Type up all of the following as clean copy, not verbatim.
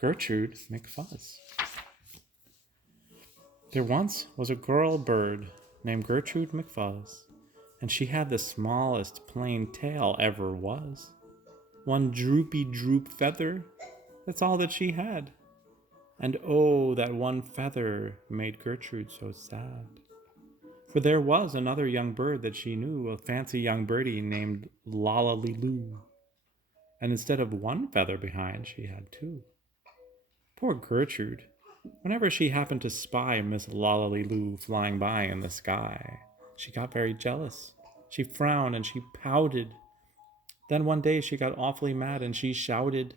Gertrude McFuzz. There once was a girl bird named Gertrude McFuzz, and she had the smallest plain tail ever was. One droopy droop feather, that's all that she had. And oh, that one feather made Gertrude so sad. For there was another young bird that she knew, a fancy young birdie named Lollaliloo. And instead of one feather behind, she had two. Poor Gertrude, whenever she happened to spy Miss Lollaliloo flying by in the sky, she got very jealous. She frowned and she pouted. Then one day she got awfully mad and she shouted,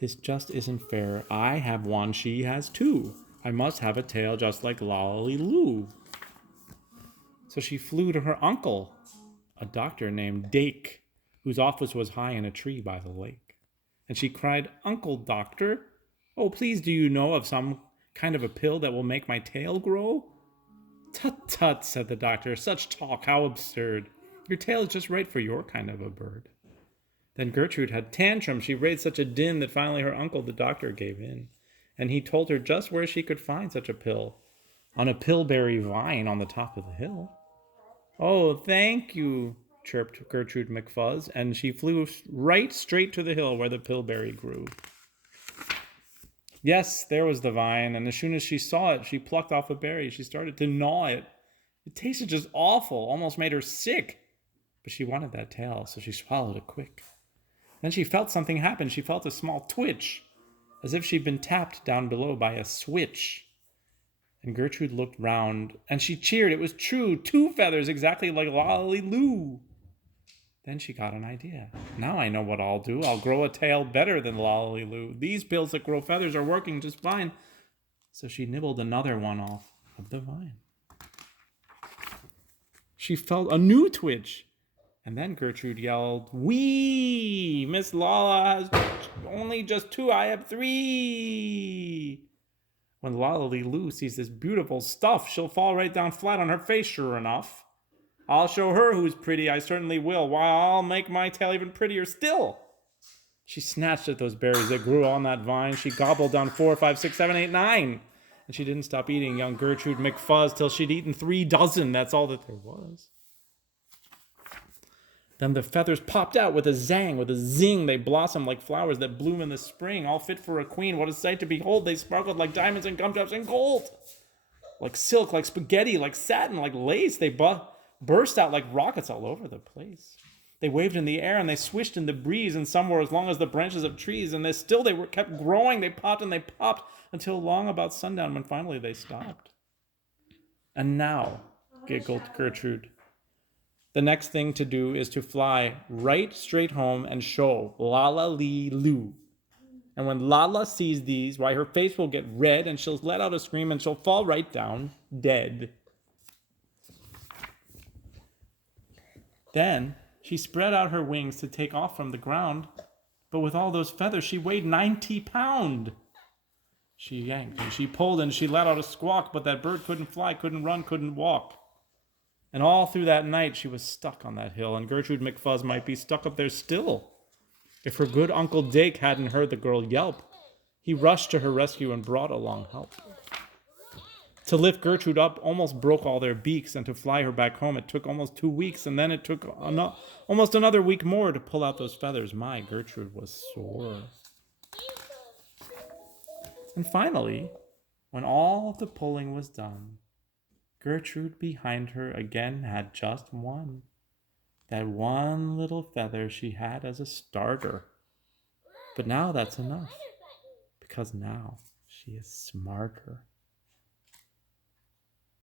"This just isn't fair. I have one, she has two. I must have a tail just like Lollaliloo." So she flew to her uncle, a doctor named Dake, whose office was high in a tree by the lake. And she cried, "Uncle Doctor, oh, please, do you know of some kind of a pill that will make my tail grow?" "Tut, tut," said the doctor. "Such talk, how absurd. Your tail is just right for your kind of a bird." Then Gertrude had tantrum. She raised such a din that finally her uncle, the doctor, gave in. And he told her just where she could find such a pill. On a pillberry vine on the top of the hill. "Oh, thank you," chirped Gertrude McFuzz, and she flew right straight to the hill where the pillberry grew. Yes, there was the vine, and as soon as she saw it, she plucked off a berry. She started to gnaw it. It tasted just awful, almost made her sick. But she wanted that tail, so she swallowed it quick. Then she felt something happen. She felt a small twitch, as if she'd been tapped down below by a switch. And Gertrude looked round, and she cheered. It was true, 2 feathers exactly like Lollaliloo. Then she got an idea. "Now I know what I'll do. I'll grow a tail better than Lollaliloo. These pills that grow feathers are working just fine." So she nibbled another one off of the vine. She felt a new twitch. And then Gertrude yelled, "Wee! Miss Lala has only just 2. I have 3. When Lollaliloo sees this beautiful stuff, she'll fall right down flat on her face, sure enough. "I'll show her who's pretty, I certainly will. Why, I'll make my tail even prettier still." She snatched at those berries that grew on that vine. She gobbled down 4, 5, 6, 7, 8, 9. And she didn't stop eating young Gertrude McFuzz till she'd eaten 3 dozen. That's all that there was. Then the feathers popped out with a zang, with a zing. They blossomed like flowers that bloom in the spring, all fit for a queen. What a sight to behold. They sparkled like diamonds and gumdrops and gold. Like silk, like spaghetti, like satin, like lace. They burst out like rockets all over the place. They waved in the air and they swished in the breeze, and some were as long as the branches of trees, and they were kept growing. They popped and they popped until long about sundown, when finally they stopped. "And now," giggled Gertrude, "the next thing to do is to fly right straight home and show Lollaliloo. And when Lala sees these, why, her face will get red and she'll let out a scream and she'll fall right down dead." Then she spread out her wings to take off from the ground, but with all those feathers she weighed 90 pounds. She yanked and she pulled and she let out a squawk, but that bird couldn't fly, couldn't run, couldn't walk. And all through that night she was stuck on that hill, and Gertrude McFuzz might be stuck up there still. If her good Uncle Dake hadn't heard the girl yelp, he rushed to her rescue and brought along help. To lift Gertrude up almost broke all their beaks, and to fly her back home it took almost 2 weeks, and then it took almost another week more to pull out those feathers. My, Gertrude was sore. And finally, when all the pulling was done, Gertrude behind her again had just one. That one little feather she had as a starter. But now that's enough, because now she is smarter.